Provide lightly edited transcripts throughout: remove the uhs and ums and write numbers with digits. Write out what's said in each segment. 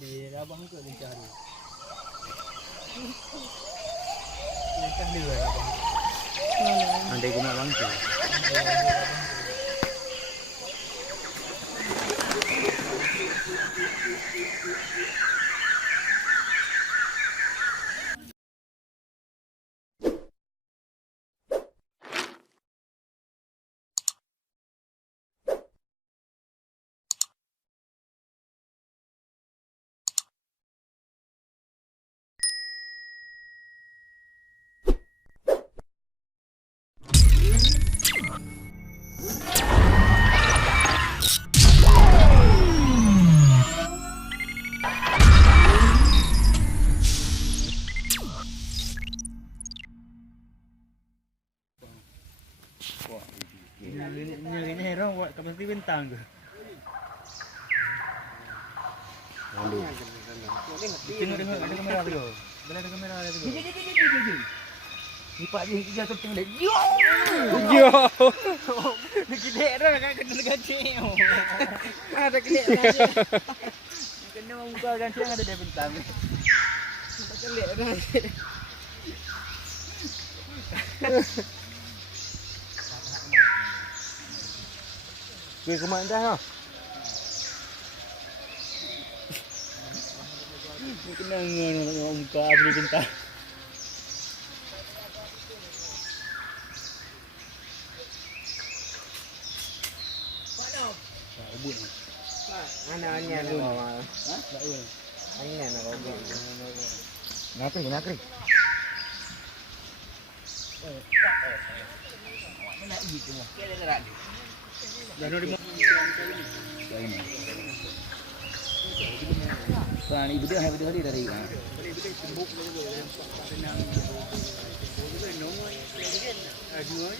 dia abang ke lincah dia. Lincah dia abang. Andai guna bang tu. Ini heran buat kapal bintang tu. Lalu. Tengok ada kamera tu. Bila ada kamera ada tu. Lipat dia jatuh tengok dia. Yo. Dia kedek dah kan kena gancing. Ada kedek gancing. Kena muka gancing ada dia bintang. Kelek dah. Ke kemana dah lah? Kena tengok muka abang bintang. Mana anya nak bawa? Ha? Tak boleh. Anya nak bawa. Nakri. Mana itu mah? Kira gerak dia. Jangan di ini. Soalnya ibu dia hari dari. Ibu dia sibuk lagi senang. Ibu nomor aduh.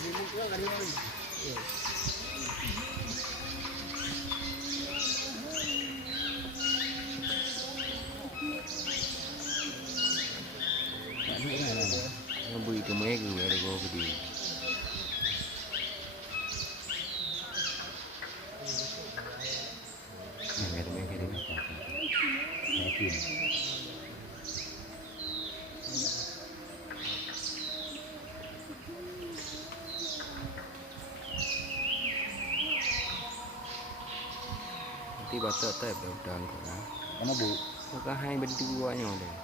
Ini tu ada ni. Ngebui ke mereka ada gua gede. Ada mereka ada apa? Mungkin. Nanti batak tak berudang kau. Mana bu? Maka hai bantu buatnya dah.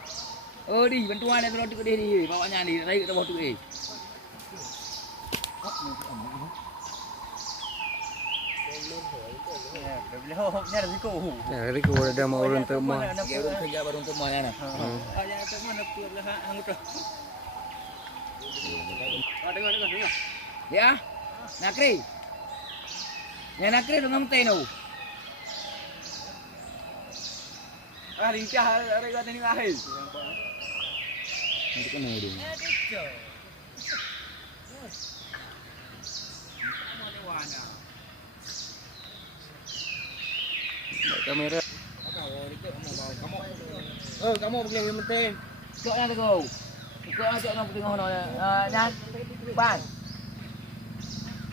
Oh di bantuan dia kalau dia ni bawanya ni naik ke bawah tu Ya, hari kau ada mau orang terma. Dia orang kerja baru untuk mana nak? Ayah tu mana tu belah hang tu. Tengok. Ya. Nakri. Ya nakri tu ngamte no. Lincah hari kau ni mahal. Nanti kena dia. Kamera. Kamu pergi yang penting. Cok nak kau. Cok nak tengok mana. Nak pan.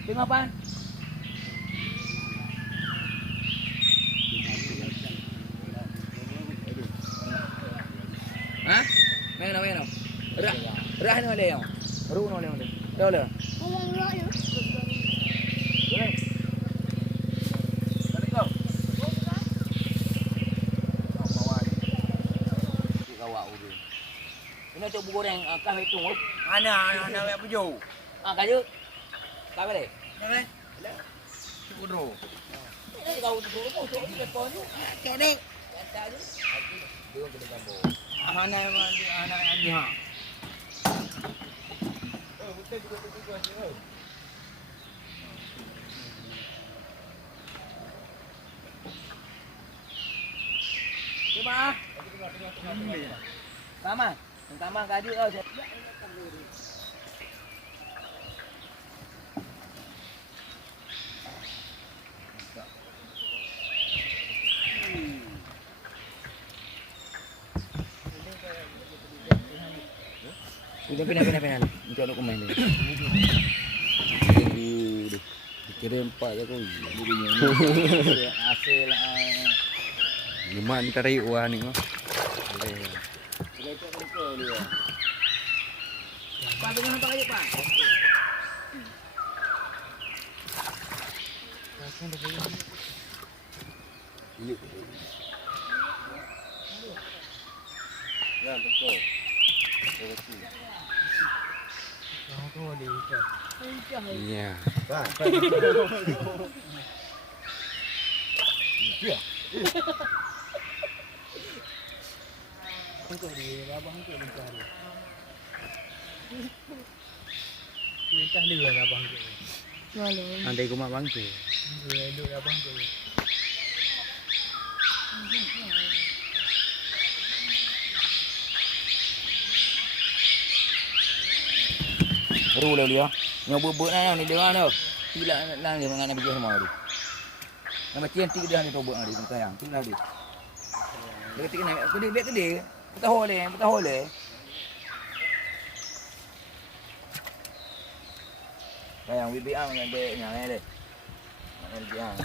Tengok pan. Ha? Mana? Rah ni boleh yang. Ru ni boleh. Dah boleh. Ini tu goreng kah itu. Ana nak pujuk. Kayu. Kah boleh? Boleh. Bodoh. Ini kau tu telefon tu. Cok dah. Tak ada. Dia kena gambar. Ana ni ha. Betul juga sini. Cuba. Tama gaji kau. Pindah. Untuk dokumen ni. Dikira empat je kau. Dia hasil Lemak ni tarik wah ni mah. dia tu betul dia. Pak tengah nampak aja, Pak. Ya, betul. Iya. Untuk dia, abang tu mencah dia. Mencah dia lah abang tu. Malam. Andai kau mak bangku. Dia duduk abang tu. Baru lah dia. Yang bebek ni dia orang tu. Tidak nak dia mengenai biji semua tu. Nama cantik dia ni tobek ni sayang. Tinggal dia. Dia ketik naik kedai biar kedai. Betah oleh. Sayang bibi ang dengan dek nyang ni. Nak bibi ang.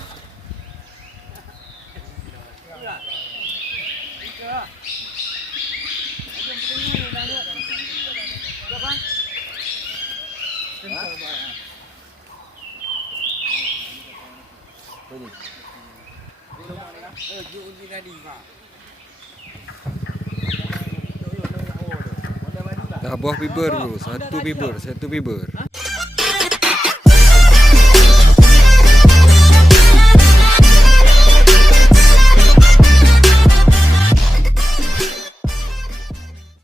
Dah buah fiber bro. Satu fiber.